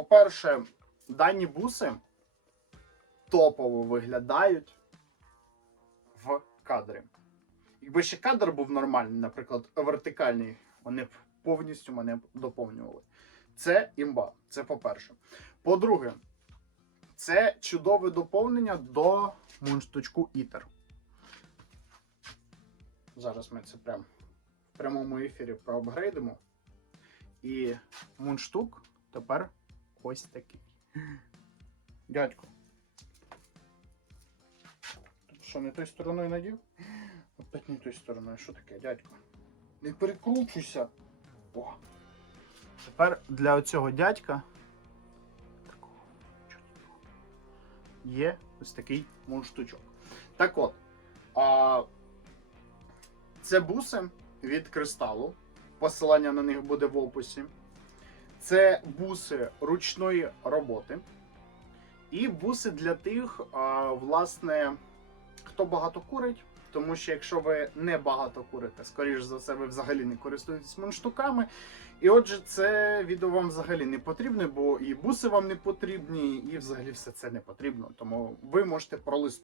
по-перше, дані буси топово виглядають в кадрі. Якби ще кадр був нормальний, наприклад, вертикальний, вони б повністю мене доповнювали. Це імба. Це по-перше. По-друге, це чудове доповнення до мундштучку Ітер. Зараз ми це прям в прямому ефірі проапгрейдимо. І мундштук тепер ось такий. Дядько. Що, не той стороною надів? Опять не той стороною. Що таке, дядько? Не перекручуйся. О. Тепер для цього дядька такого є ось такий мундштучок. Так от, а, це буси від кристалу. Посилання на них буде в описі. Це буси ручної роботи. І буси для тих, власне, хто багато курить. Тому що якщо ви не багато курите, скоріш за все, ви взагалі не користуєтесь мундштуками. І отже, це відео вам взагалі не потрібне, бо і буси вам не потрібні, і взагалі все це не потрібно. Тому ви можете пролистати.